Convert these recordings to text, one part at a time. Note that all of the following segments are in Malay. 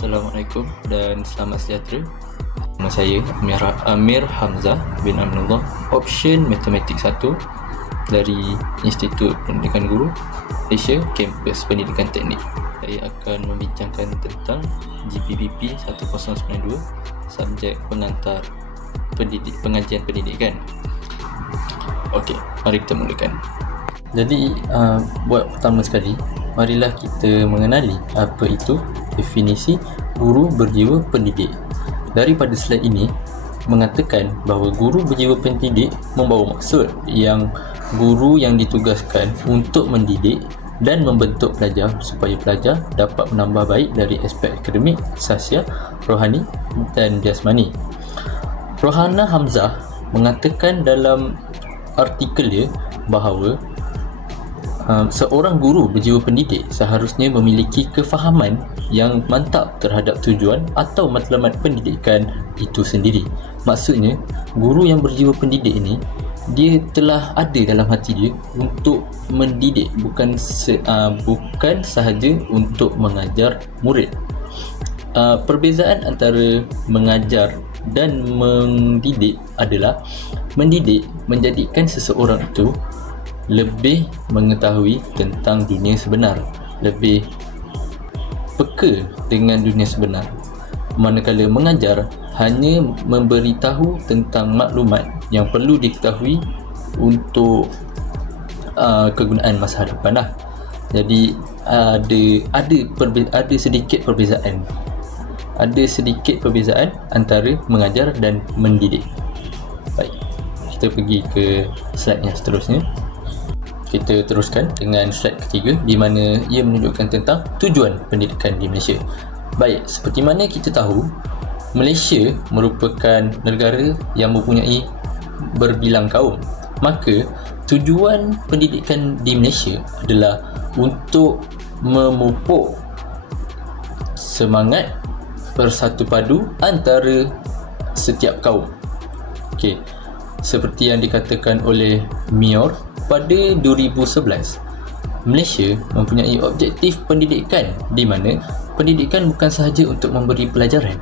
Assalamualaikum dan selamat sejahtera. Nama saya Amir Hamzah bin Aminullah, option Matematik 1 dari Institut Pendidikan Guru Malaysia, Kampus Pendidikan Teknik. Saya akan membincangkan tentang GPPP 1092, subjek pengantar pengajian pendidikan. Okey, mari kita mulakan. Jadi, buat pertama sekali, marilah kita mengenali apa itu definisi guru berjiwa pendidik. Daripada slide ini mengatakan bahawa guru berjiwa pendidik membawa maksud yang guru yang ditugaskan untuk mendidik dan membentuk pelajar supaya pelajar dapat menambah baik dari aspek akademik, sosial, rohani dan jasmani. Rohana Hamzah mengatakan dalam artikelnya bahawa seorang guru berjiwa pendidik seharusnya memiliki kefahaman yang mantap terhadap tujuan atau matlamat pendidikan itu sendiri. Maksudnya, guru yang berjiwa pendidik ini, dia telah ada dalam hati dia untuk mendidik, bukan sahaja untuk mengajar murid. Perbezaan antara mengajar dan mendidik adalah mendidik menjadikan seseorang itu lebih mengetahui tentang dunia sebenar, lebih peka dengan dunia sebenar, manakala mengajar hanya memberitahu tentang maklumat yang perlu diketahui untuk kegunaan masa hadapan lah. Jadi ada sedikit perbezaan antara mengajar dan mendidik. Baik, kita pergi ke slide yang seterusnya. Kita teruskan dengan slide ketiga, di mana ia menunjukkan tentang tujuan pendidikan di Malaysia. Baik, seperti mana kita tahu, Malaysia merupakan negara yang mempunyai berbilang kaum. Maka tujuan pendidikan di Malaysia adalah untuk memupuk semangat bersatu padu antara setiap kaum. Okey, seperti yang dikatakan oleh Mior, pada 2011, Malaysia mempunyai objektif pendidikan di mana pendidikan bukan sahaja untuk memberi pelajaran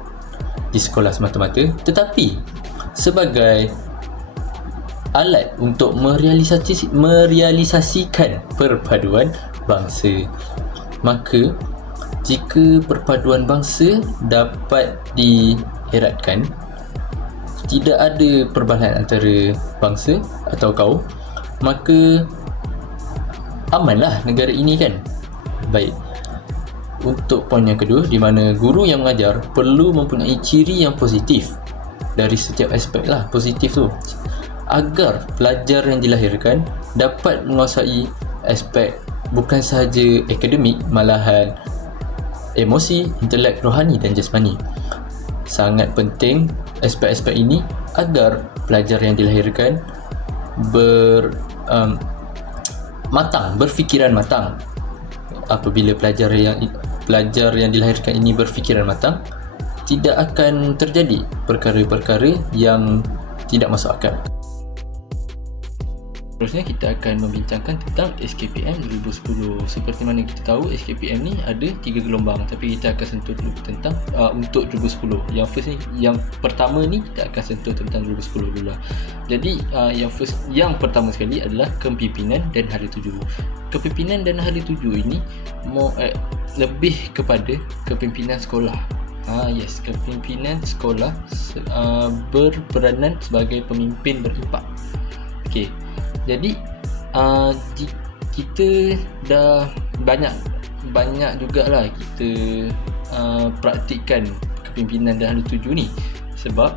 di sekolah semata-mata, tetapi sebagai alat untuk merealisasikan perpaduan bangsa. Maka, jika perpaduan bangsa dapat dieratkan, tidak ada perbalahan antara bangsa atau kaum, maka amanlah negara ini kan. Baik, untuk poin yang kedua, di mana guru yang mengajar perlu mempunyai ciri yang positif dari setiap aspek lah, positif tu, agar pelajar yang dilahirkan dapat menguasai aspek bukan sahaja akademik, malahan emosi, intelek, rohani dan jasmani. Sangat penting aspek-aspek ini agar pelajar yang dilahirkan berfikiran matang. Apabila pelajar yang dilahirkan ini berfikiran matang, tidak akan terjadi perkara-perkara yang tidak masuk akal. Seterusnya kita akan membincangkan tentang SKPM 2010. Seperti mana kita tahu, SKPM ni ada 3 gelombang, tapi kita akan sentuh dulu tentang untuk 2010. Yang pertama ni kita akan sentuh tentang 2010 dulu lah. Jadi yang pertama sekali adalah kepimpinan dan hala tuju. Kepimpinan dan hala tuju ini lebih kepada kepimpinan sekolah. Kepimpinan sekolah berperanan sebagai pemimpin berimpak. Okey. Jadi kita dah banyak jugalah kita praktikkan kepimpinan dan hala tuju ni, sebab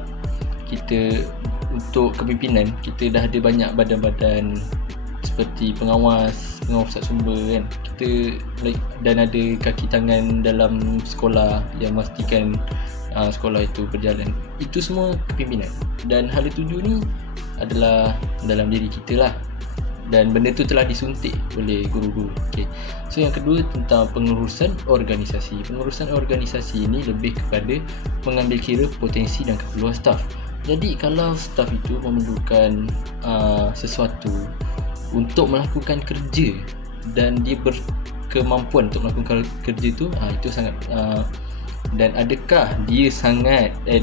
kita untuk kepimpinan kita dah ada banyak badan-badan seperti pengawas sumber kan, kita dan ada kaki tangan dalam sekolah yang memastikan sekolah itu berjalan. Itu semua kepimpinan, dan hala tuju ni adalah dalam diri kita lah, dan benda tu telah disuntik oleh guru-guru. Okay. So yang kedua tentang pengurusan organisasi. Pengurusan organisasi ini lebih kepada mengambil kira potensi dan keperluan staf. Jadi kalau staf itu memerlukan sesuatu untuk melakukan kerja dan dia berkemampuan untuk melakukan kerja itu sangat dan adakah dia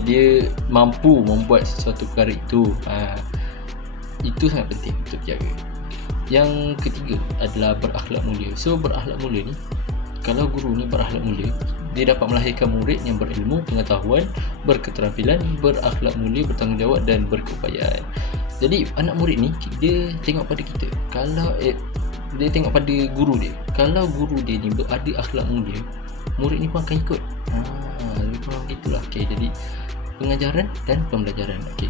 dia mampu membuat sesuatu perkara itu. Itu sangat penting untuk jaga. Yang ketiga adalah berakhlak mulia. So berakhlak mulia ni, kalau guru ni berakhlak mulia, dia dapat melahirkan murid yang berilmu, pengetahuan, berketerampilan, berakhlak mulia, bertanggungjawab dan berkeupayaan. Jadi anak murid ni dia tengok pada kita. Kalau dia tengok pada guru dia. Kalau guru dia ni ada akhlak mulia, murid ni pun akan ikut. Lebih kurang itulah. Okey, jadi pengajaran dan pembelajaran. Okey.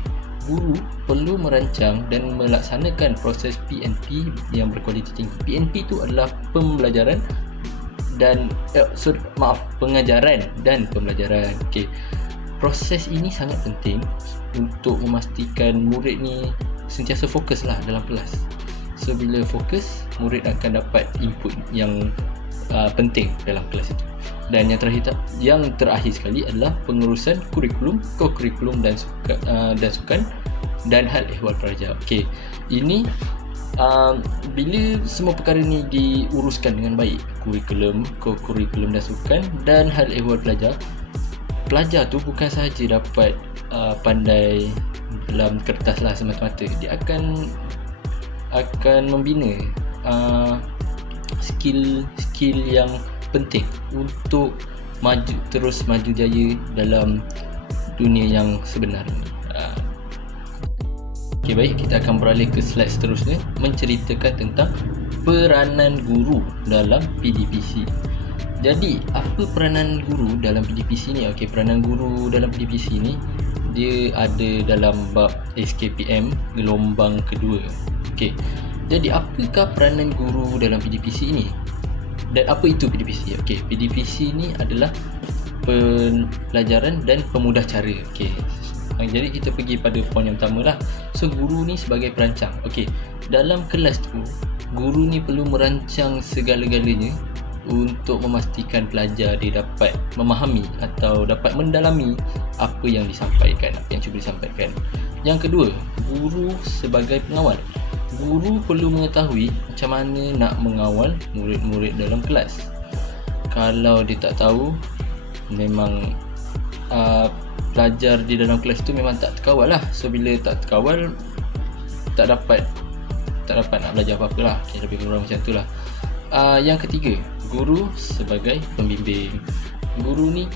Guru perlu merancang dan melaksanakan proses PNP yang berkualiti tinggi. PNP itu adalah pembelajaran dan pengajaran dan pembelajaran. Okey. Proses ini sangat penting untuk memastikan murid ni sentiasa fokus lah dalam kelas. So bila fokus, murid akan dapat input yang penting dalam kelas itu. Dan yang terakhir sekali adalah pengurusan kurikulum, ko-kurikulum dan sukan dan hal ehwal pelajar. Okey, ini bila semua perkara ni diuruskan dengan baik, kurikulum, ko-kurikulum dan sukan dan hal ehwal pelajar tu bukan sahaja dapat pandai dalam kertas lah semata-mata, dia akan membina skill yang penting untuk terus maju jaya dalam dunia yang sebenar ini. Okey, baik, kita akan beralih ke slide seterusnya, menceritakan tentang peranan guru dalam PDPC. Jadi, apa peranan guru dalam PDPC ni? Okey, peranan guru dalam PDPC ni dia ada dalam bab SKPM gelombang kedua. Okey. Jadi, apakah peranan guru dalam PDPC ini? Dan apa itu PDPC? Okey, PDPC ni adalah pelajaran dan pemudah cara. Okey. Jadi kita pergi pada poin yang pertama lah. So guru ni sebagai perancang. Okey, dalam kelas tu guru ni perlu merancang segala-galanya untuk memastikan pelajar dia dapat memahami atau dapat mendalami apa yang disampaikan, apa yang cuba disampaikan. Yang kedua, guru sebagai pengawal. Guru perlu mengetahui macam mana nak mengawal murid-murid dalam kelas. Kalau dia tak tahu, memang pelajar di dalam kelas tu memang tak terkawal lah. So bila tak terkawal, tak dapat nak belajar apa-apa lah. Okay, lebih kurang macam tu lah. Yang ketiga, guru sebagai pembimbing. Guru ni,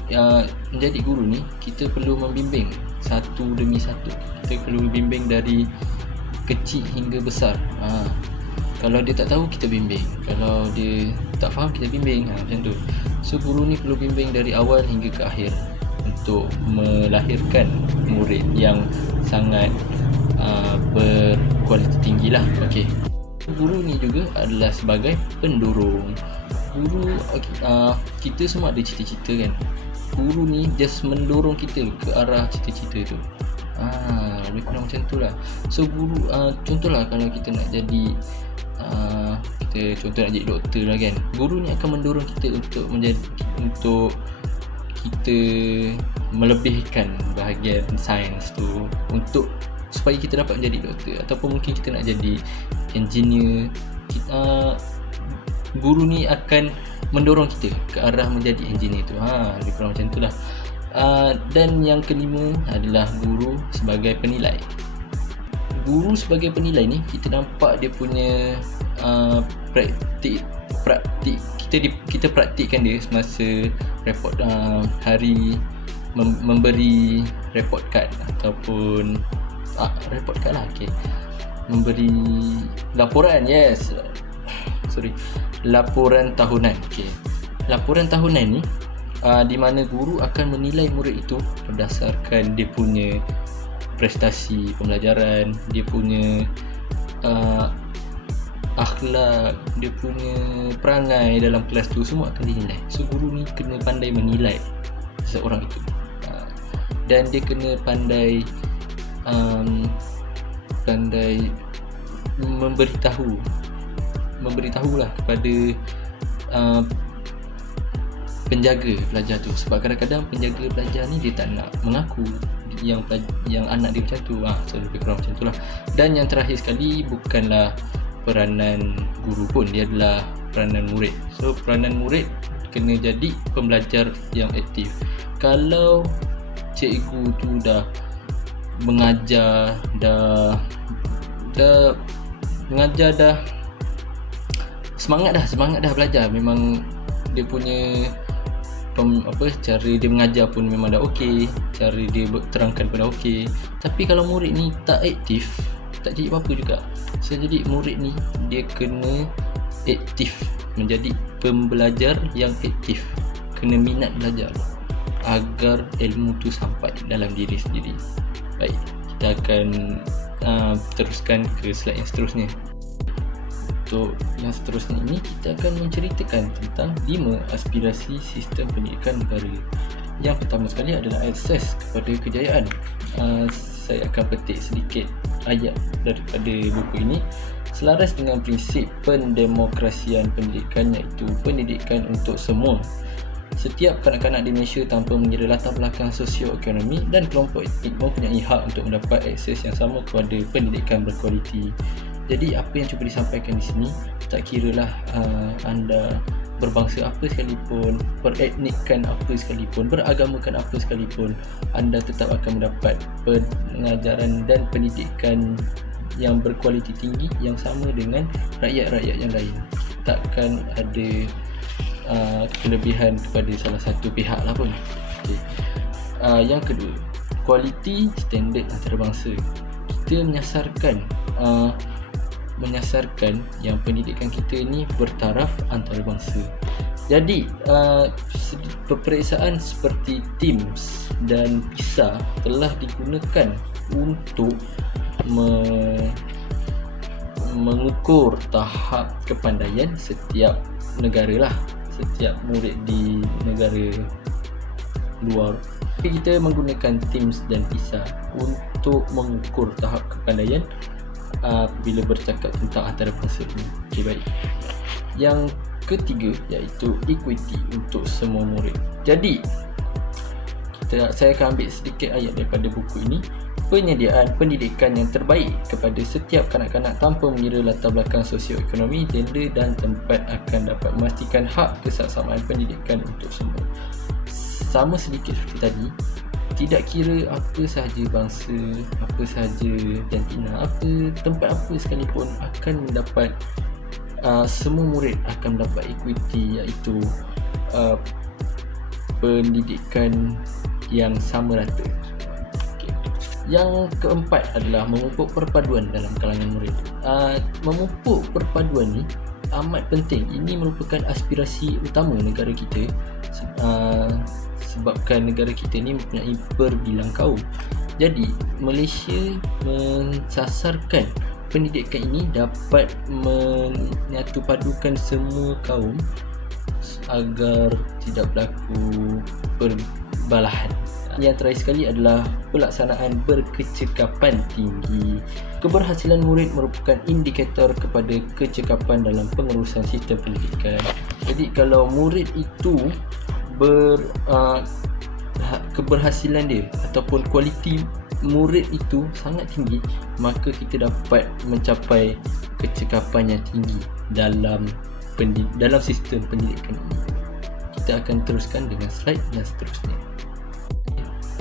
menjadi guru ni, kita perlu membimbing satu demi satu. Kita perlu bimbing dari kecil hingga besar. Kalau dia tak tahu, kita bimbing. Kalau dia tak faham, kita bimbing. Macam tu. So guru ni perlu bimbing dari awal hingga ke akhir untuk melahirkan murid yang sangat berkualiti tinggi lah. Okay. Guru ni juga adalah sebagai pendorong. Guru, kita semua ada cita-cita kan. Guru ni just mendorong kita ke arah cita-cita tu. Lebih kurang macam tu lah. So guru, contohlah kalau kita nak jadi contoh nak jadi doktor lah kan, guru ni akan mendorong kita untuk kita melebihkan bahagian sains tu untuk supaya kita dapat menjadi doktor, ataupun mungkin kita nak jadi engineer. Guru ni akan mendorong kita ke arah menjadi engineer tu. Lebih kurang macam tu lah. Dan yang kelima adalah guru sebagai penilai. Guru sebagai penilai ni, kita nampak dia punya praktik kita praktikkan dia semasa report hari memberi report card ataupun report card lah. Okay. Memberi laporan, laporan tahunan. Okay. Laporan tahunan ni di mana guru akan menilai murid itu berdasarkan dia punya prestasi pembelajaran, dia punya akhlak, dia punya perangai dalam kelas tu, semua akan dinilai. So guru ni kena pandai menilai seseorang itu, dan dia kena pandai memberitahulah kepada penjaga pelajar tu. Sebab kadang-kadang penjaga pelajar ni dia tak nak mengaku yang anak dia macam tu. So lebih kurang macam tu lah. Dan yang terakhir sekali, bukanlah peranan guru pun, dia adalah peranan murid. So peranan murid kena jadi pembelajar yang aktif. Kalau cikgu tu dah mengajar, dah mengajar, dah semangat dah belajar, memang dia punya cara dia mengajar pun memang dah okey, cara dia terangkan pun dah okey, tapi kalau murid ni tak aktif, tak jadi apa-apa juga. So jadi murid ni dia kena aktif, menjadi pembelajar yang aktif, kena minat belajar agar ilmu tu sampai dalam diri sendiri. Baik, kita akan teruskan ke slide yang seterusnya. Untuk yang seterusnya ini, kita akan menceritakan tentang 5 aspirasi sistem pendidikan negara. Yang pertama sekali adalah akses kepada kejayaan. Saya akan petik sedikit ayat daripada buku ini. Selaras dengan prinsip pendemokrasian pendidikan, iaitu pendidikan untuk semua. Setiap kanak-kanak di Malaysia tanpa mengira latar belakang sosioekonomi dan kelompok etnik mempunyai hak untuk mendapat akses yang sama kepada pendidikan berkualiti. Jadi apa yang cuba disampaikan di sini, tak kiralah anda berbangsa apa sekalipun, beretnikkan apa sekalipun, beragamakan apa sekalipun, anda tetap akan mendapat pengajaran dan pendidikan yang berkualiti tinggi yang sama dengan rakyat-rakyat yang lain. Takkan ada kelebihan kepada salah satu pihak lah pun. Okay. Yang kedua, kualiti standard antarabangsa. Kita menyasarkan yang pendidikan kita ni bertaraf antarabangsa. Jadi peperiksaan seperti TIMSS dan PISA telah digunakan untuk mengukur tahap kepandaian setiap negara lah, setiap murid di negara luar. Kita menggunakan TIMSS dan PISA untuk mengukur tahap kepandaian bila bercakap tentang antarabangsa ini. Okay, baik. Yang ketiga iaitu equity untuk semua murid. Jadi saya akan ambil sedikit ayat daripada buku ini. Penyediaan pendidikan yang terbaik kepada setiap kanak-kanak tanpa mengira latar belakang sosioekonomi, gender dan tempat akan dapat memastikan hak kesaksamaan pendidikan untuk semua. Sama sedikit seperti tadi, tidak kira apa sahaja bangsa, apa sahaja jantina, tempat apa sekalipun akan mendapat, semua murid akan mendapat equity, iaitu pendidikan yang sama rata. Okay. Yang keempat adalah memupuk perpaduan dalam kalangan murid. Memupuk perpaduan ni amat penting. Ini merupakan aspirasi utama negara kita, sebabkan negara kita ni mempunyai berbilang kaum. Jadi Malaysia mensasarkan pendidikan ini dapat menyatupadukan semua kaum agar tidak berlaku perbalahan. Yang terakhir sekali adalah pelaksanaan berkecekapan tinggi. Keberhasilan murid merupakan indikator kepada kecekapan dalam pengurusan sistem pendidikan. Jadi kalau murid itu keberhasilan dia ataupun kualiti murid itu sangat tinggi, maka kita dapat mencapai kecekapan yang tinggi dalam sistem pendidikan ini. Kita akan teruskan dengan slide yang seterusnya.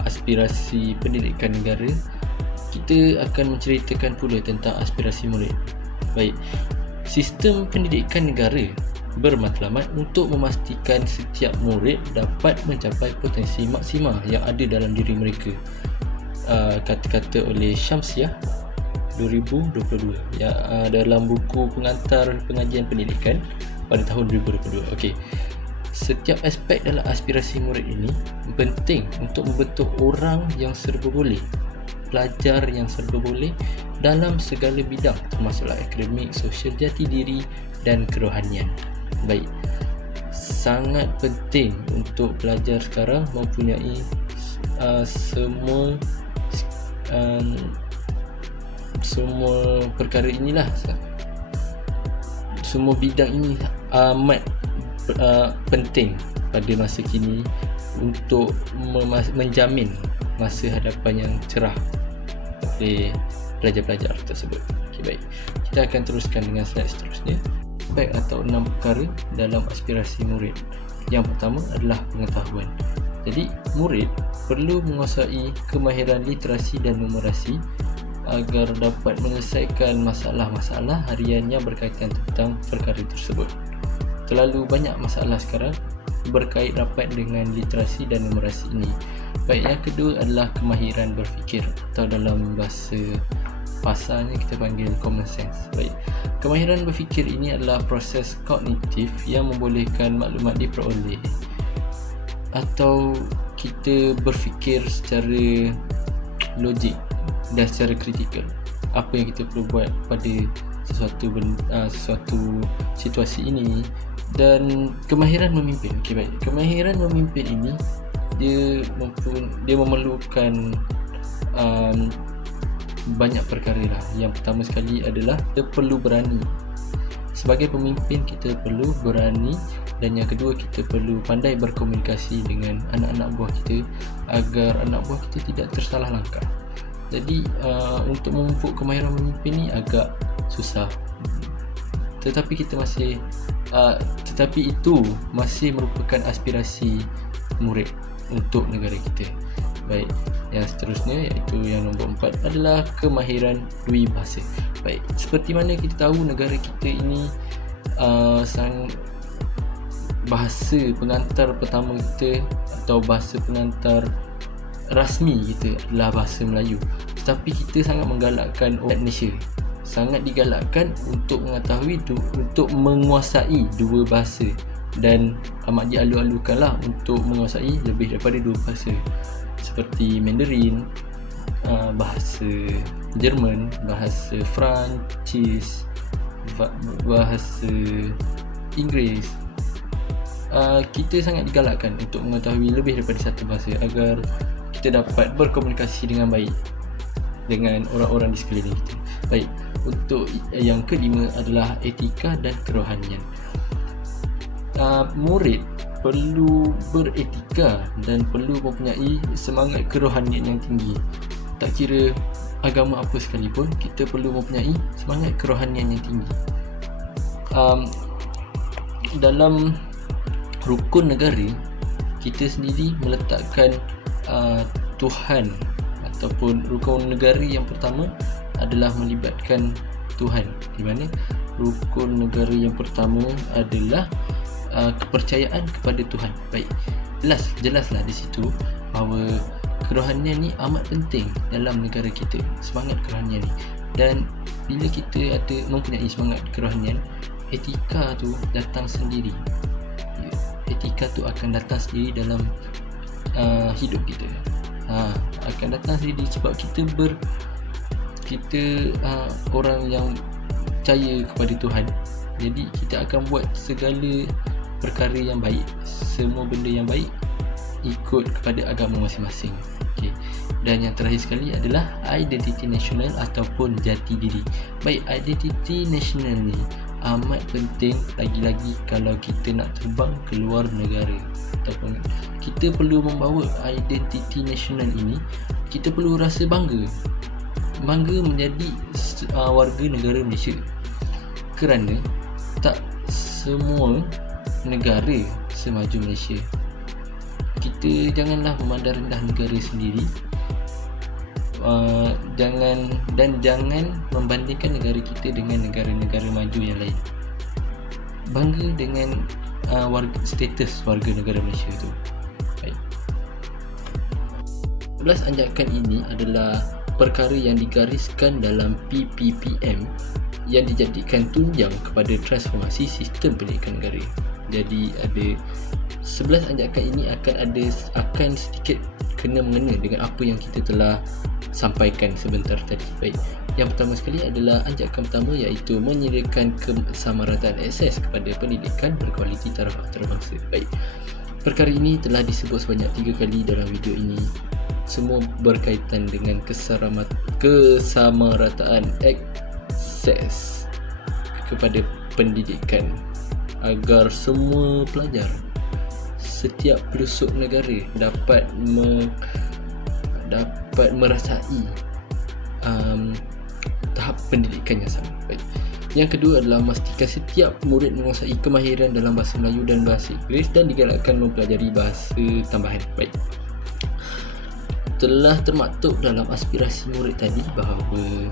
Aspirasi pendidikan negara. Kita akan menceritakan pula tentang aspirasi murid. Baik, sistem pendidikan negara bermatlamat untuk memastikan setiap murid dapat mencapai potensi maksima yang ada dalam diri mereka. Kata-kata oleh Syamsiah 2022 dalam buku pengantar pengajian pendidikan pada tahun 2022. Okey. Setiap aspek dalam aspirasi murid ini penting untuk membentuk orang yang serba boleh, pelajar yang serba boleh dalam segala bidang, termasuklah akademik, sosial, jati diri dan kerohanian. Baik, sangat penting untuk pelajar sekarang mempunyai semua perkara inilah, semua bidang ini amat penting pada masa kini untuk menjamin masa hadapan yang cerah oleh pelajar-pelajar tersebut. Okay, baik, kita akan teruskan dengan slide seterusnya. Aspek atau 6 perkara dalam aspirasi murid. Yang pertama adalah pengetahuan. Jadi murid perlu menguasai kemahiran literasi dan numerasi agar dapat menyelesaikan masalah-masalah hariannya berkaitan tentang perkara tersebut. Terlalu banyak masalah sekarang berkait rapat dengan literasi dan numerasi ini. Baik, yang kedua adalah kemahiran berfikir, atau dalam bahasa pasarnya kita panggil common sense. Baik, kemahiran berfikir ini adalah proses kognitif yang membolehkan maklumat diperoleh atau kita berfikir secara logik dan secara kritikal apa yang kita perlu buat pada sesuatu situasi ini. Dan kemahiran memimpin, baik, kemahiran memimpin ini dia memerlukan banyak perkara lah. Yang pertama sekali adalah kita perlu berani. Sebagai pemimpin kita perlu berani, dan yang kedua kita perlu pandai berkomunikasi dengan anak-anak buah kita agar anak buah kita tidak tersalah langkah. Jadi untuk memupuk kemahiran memimpin ni agak susah, tetapi itu masih merupakan aspirasi murid untuk negara kita. Baik, yang seterusnya iaitu yang nombor 4 adalah kemahiran dui bahasa. Baik, seperti mana kita tahu negara kita ini bahasa pengantar pertama kita atau bahasa pengantar rasmi kita adalah bahasa Melayu. Tetapi kita sangat menggalakkan orang Malaysia, sangat digalakkan untuk mengetahui untuk menguasai dua bahasa, dan amat dialu-alukanlah untuk menguasai lebih daripada dua bahasa seperti Mandarin, bahasa Jerman, bahasa Perancis, bahasa Inggeris. Kita sangat digalakkan untuk mengetahui lebih daripada satu bahasa agar kita dapat berkomunikasi dengan baik dengan orang-orang di sekeliling kita. Baik, untuk yang kelima adalah etika dan kerohanian. Murid perlu beretika dan perlu mempunyai semangat kerohanian yang tinggi. Tak kira agama apa sekalipun, kita perlu mempunyai semangat kerohanian yang tinggi. Dalam rukun negara, kita sendiri meletakkan Tuhan, ataupun rukun negara yang pertama adalah melibatkan Tuhan, di mana rukun negara yang pertama adalah kepercayaan kepada Tuhan. Baik, jelaslah di situ bahawa kerohanian ni amat penting dalam negara kita, semangat kerohanian ni. Dan bila kita mempunyai semangat kerohanian, etika tu datang sendiri. Etika tu akan datang sendiri dalam hidup kita. Akan datang sendiri sebab kita orang yang percaya kepada Tuhan. Jadi kita akan buat segala perkara yang baik, semua benda yang baik ikut kepada agama masing-masing. Okay. Dan yang terakhir sekali adalah identiti nasional ataupun jati diri. Baik, identiti nasional ni amat penting, lagi-lagi kalau kita nak terbang ke luar negara, ataupun kita perlu membawa identiti nasional ini. Kita perlu rasa bangga menjadi warga negara Malaysia, kerana tak semua negara semaju Malaysia. Kita janganlah memandang rendah negara sendiri, jangan membandingkan negara kita dengan negara-negara maju yang lain. Bangga dengan status warga negara Malaysia itu. Baik. 11 anjakan ini adalah perkara yang digariskan dalam PPPM yang dijadikan tunjang kepada transformasi sistem pendidikan negara. Jadi ada 11 anjakan ini akan sedikit kena-mengena dengan apa yang kita telah sampaikan sebentar tadi. Baik, yang pertama sekali adalah anjakan pertama, iaitu menyediakan kesamarataan akses kepada pendidikan berkualiti taraf antarabangsa. Baik, perkara ini telah disebut sebanyak 3 kali dalam video ini. Semua berkaitan dengan kesamarataan akses kepada pendidikan agar semua pelajar, setiap pelosok negara dapat merasai tahap pendidikan yang sama. Baik. Yang kedua adalah memastikan setiap murid menguasai kemahiran dalam bahasa Melayu dan bahasa Inggeris dan digalakkan mempelajari bahasa tambahan. Baik. telah termaktub dalam aspirasi murid tadi bahawa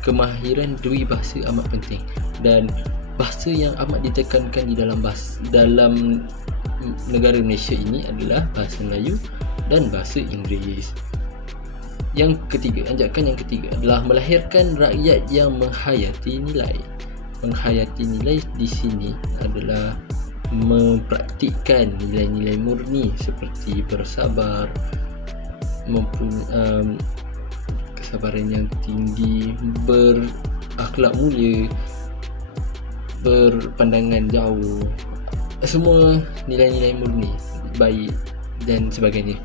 kemahiran dua bahasa amat penting, dan bahasa yang amat ditekankan di dalam negara Malaysia ini adalah bahasa Melayu dan bahasa Inggeris. Yang ketiga, anjakan yang ketiga adalah melahirkan rakyat yang menghayati nilai. Menghayati nilai di sini adalah mempraktikkan nilai-nilai murni seperti bersabar, kesabaran yang tinggi, berakhlak mulia, berpandangan jauh, semua nilai-nilai murni baik dan sebagainya.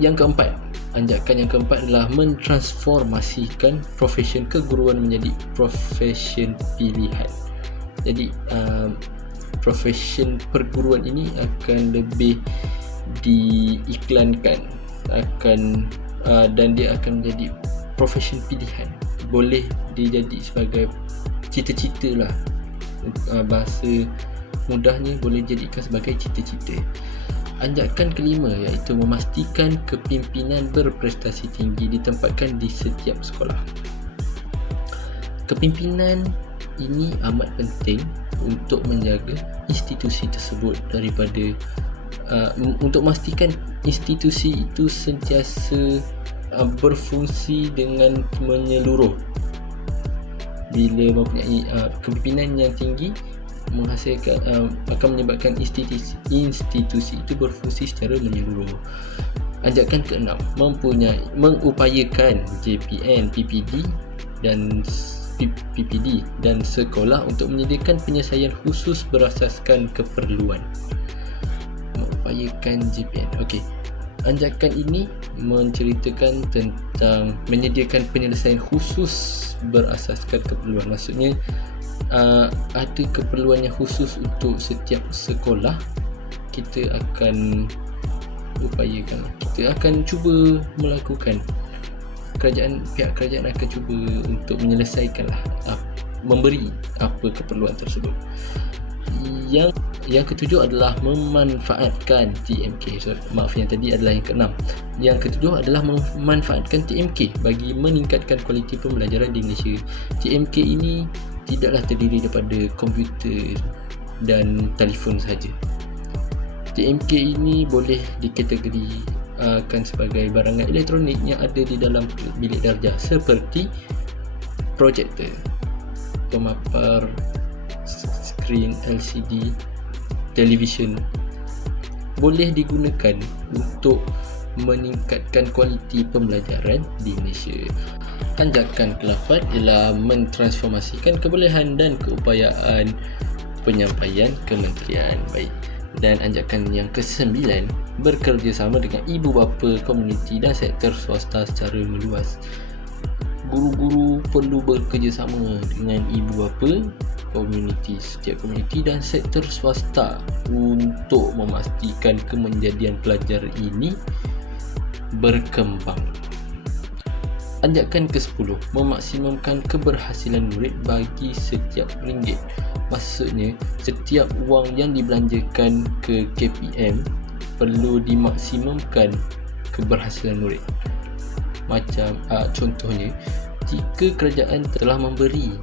Yang keempat, anjakan yang keempat adalah mentransformasikan profession keguruan menjadi profession pilihan. Jadi profession perguruan ini akan lebih diiklankan, dan dia akan menjadi profession pilihan. Boleh dijadi sebagai cita-cita lah, bahasa mudahnya boleh jadikan sebagai cita-cita. Anjakan kelima iaitu memastikan kepimpinan berprestasi tinggi ditempatkan di setiap sekolah. Kepimpinan ini amat penting untuk menjaga institusi tersebut daripada untuk memastikan institusi itu sentiasa berfungsi dengan menyeluruh. Bila mempunyai kepimpinan yang tinggi menghasilkan akan menyebabkan institusi itu berfungsi secara menyeluruh. Anjakan keenam, mengupayakan JPN, PPD dan sekolah untuk menyediakan penyelesaian khusus berasaskan keperluan. Mengupayakan JPN. Okey. Anjakan ini menceritakan tentang menyediakan penyelesaian khusus berasaskan keperluan. Maksudnya ada keperluan yang khusus untuk setiap sekolah, kita akan upayakan, kita akan cuba melakukan, pihak kerajaan akan cuba untuk menyelesaikanlah, memberi apa keperluan tersebut. Yang ketujuh adalah memanfaatkan TMK. Yang tadi adalah yang keenam. Yang ketujuh adalah memanfaatkan TMK bagi meningkatkan kualiti pembelajaran di Malaysia. TMK ini tidaklah terdiri daripada komputer dan telefon sahaja. TMK ini boleh dikategorikan sebagai barangan elektronik yang ada di dalam bilik darjah seperti projektor, pemapar skrin LCD, televisyen. Boleh digunakan untuk meningkatkan kualiti pembelajaran di Malaysia. Anjakan ke-8 ialah mentransformasikan kebolehan dan keupayaan penyampaian kementerian. Baik. Dan anjakan yang ke-9, bekerjasama dengan ibu bapa, komuniti dan sektor swasta secara meluas. Guru-guru perlu bekerjasama dengan ibu bapa, setiap komuniti dan sektor swasta untuk memastikan kemenjadian pelajar ini berkembang. Anjakan ke-10, memaksimumkan keberhasilan murid bagi setiap ringgit. Maksudnya, setiap wang yang dibelanjakan ke KPM perlu dimaksimumkan keberhasilan murid. Macam contohnya, jika kerajaan telah memberi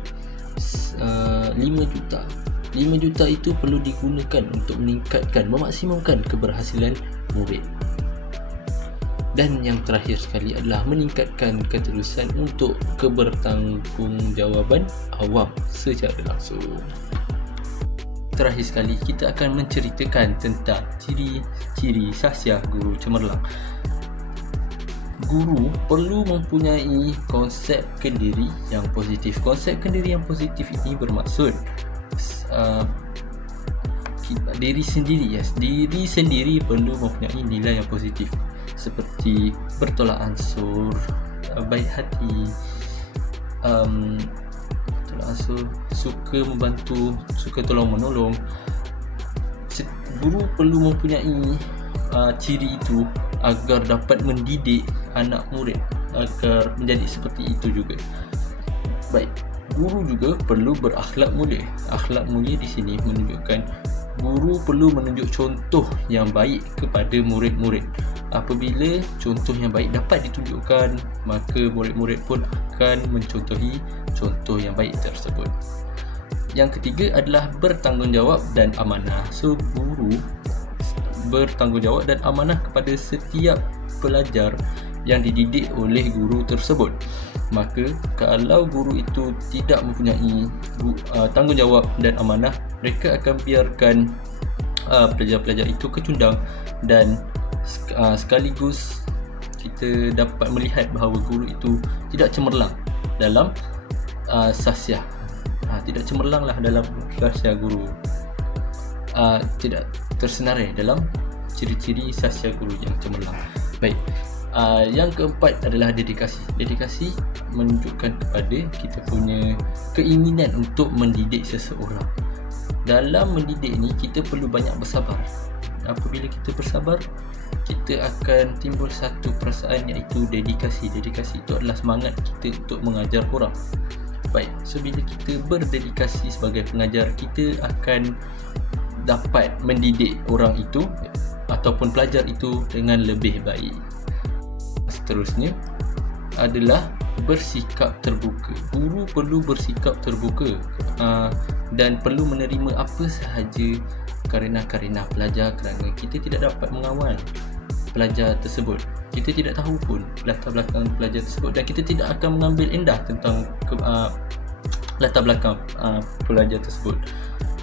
5 juta, 5 juta itu perlu digunakan untuk memaksimumkan keberhasilan murid. Dan yang terakhir sekali adalah meningkatkan keterusan untuk kebertanggungjawatan awam secara langsung. Terakhir sekali, kita akan menceritakan tentang ciri-ciri syahsiah guru cemerlang. Guru perlu mempunyai konsep kendiri yang positif. Konsep kendiri yang positif ini bermaksud diri sendiri perlu mempunyai nilai yang positif, seperti bertolak ansur, baik hati, bertolak ansur, suka membantu, suka tolong menolong. Guru perlu mempunyai ciri itu agar dapat mendidik anak murid agar menjadi seperti itu juga. Baik, guru juga perlu berakhlak mulia. Akhlak mulia di sini menunjukkan guru perlu menunjuk contoh yang baik kepada murid-murid. Apabila contoh yang baik dapat ditunjukkan, maka murid-murid pun akan mencontohi contoh yang baik tersebut. Yang ketiga adalah bertanggungjawab dan amanah. So, guru bertanggungjawab dan amanah kepada setiap pelajar yang dididik oleh guru tersebut. Maka kalau guru itu tidak mempunyai tanggungjawab dan amanah, mereka akan biarkan pelajar-pelajar itu kecundang, dan sekaligus kita dapat melihat bahawa guru itu tidak cemerlang dalam sahsiah. Tidak cemerlanglah dalam sahsiah guru. Tidak tersenarai dalam ciri-ciri sahsiah guru yang cemerlang. Baik. Yang keempat adalah dedikasi. Dedikasi menunjukkan kepada kita punya keinginan untuk mendidik seseorang. Dalam mendidik ni kita perlu banyak bersabar. Apabila kita bersabar, kita akan timbul satu perasaan, iaitu dedikasi. Dedikasi itu adalah semangat kita untuk mengajar orang. Baik, so bila kita berdedikasi sebagai pengajar, kita akan dapat mendidik orang itu ataupun pelajar itu dengan lebih baik. Seterusnya adalah bersikap terbuka. Guru perlu bersikap terbuka dan perlu menerima apa sahaja karena pelajar, kerana kita tidak dapat mengawal pelajar tersebut. Kita tidak tahu pun latar belakang pelajar tersebut, dan kita tidak akan mengambil endah tentang latar belakang pelajar tersebut.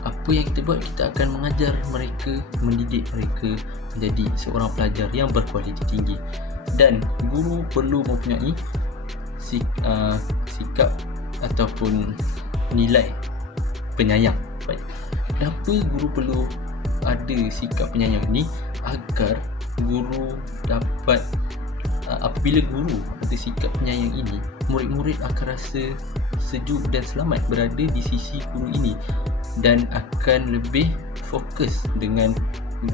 Apa yang kita buat, kita akan mengajar mereka, mendidik mereka menjadi seorang pelajar yang berkualiti tinggi. Dan guru perlu mempunyai sikap ataupun nilai penyayang. Baik. Kenapa guru perlu ada sikap penyayang ini? Agar guru dapat, apabila guru ada sikap penyayang ini, murid-murid akan rasa sejuk dan selamat berada di sisi guru ini, dan akan lebih fokus dengan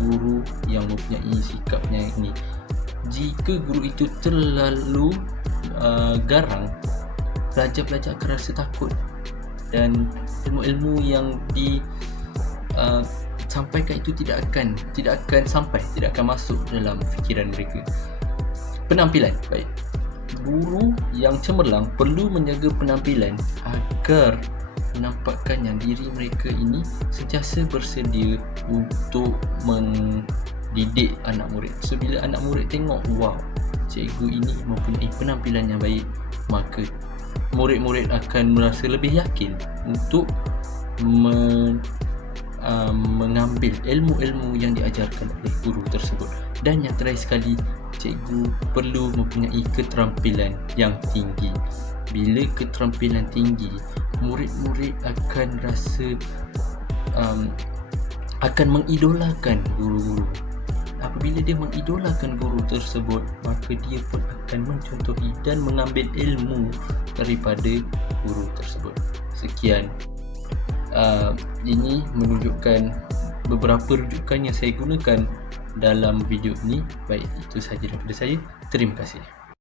guru yang mempunyai sikap penyayang ini. Jika guru itu terlalu garang, pelajar-pelajar akan rasa takut, dan ilmu-ilmu yang disampaikan itu tidak akan masuk dalam fikiran mereka. Penampilan. Baik. Guru yang cemerlang perlu menjaga penampilan agar menampakkan yang diri mereka ini sentiasa bersedia untuk mendidik anak murid. So, bila anak murid tengok, wow, cikgu ini mempunyai penampilan yang baik, maka murid-murid akan merasa lebih yakin untuk mengambil ilmu-ilmu yang diajarkan oleh guru tersebut. Dan yang terakhir sekali, cikgu perlu mempunyai keterampilan yang tinggi. Bila keterampilan tinggi, murid-murid akan rasa akan mengidolakan guru-guru. Apabila dia mengidolakan guru tersebut, maka dia pun akan mencontohi dan mengambil ilmu daripada guru tersebut. Sekian. Ini menunjukkan beberapa rujukan yang saya gunakan dalam video ini. Baik, itu sahaja daripada saya. Terima kasih.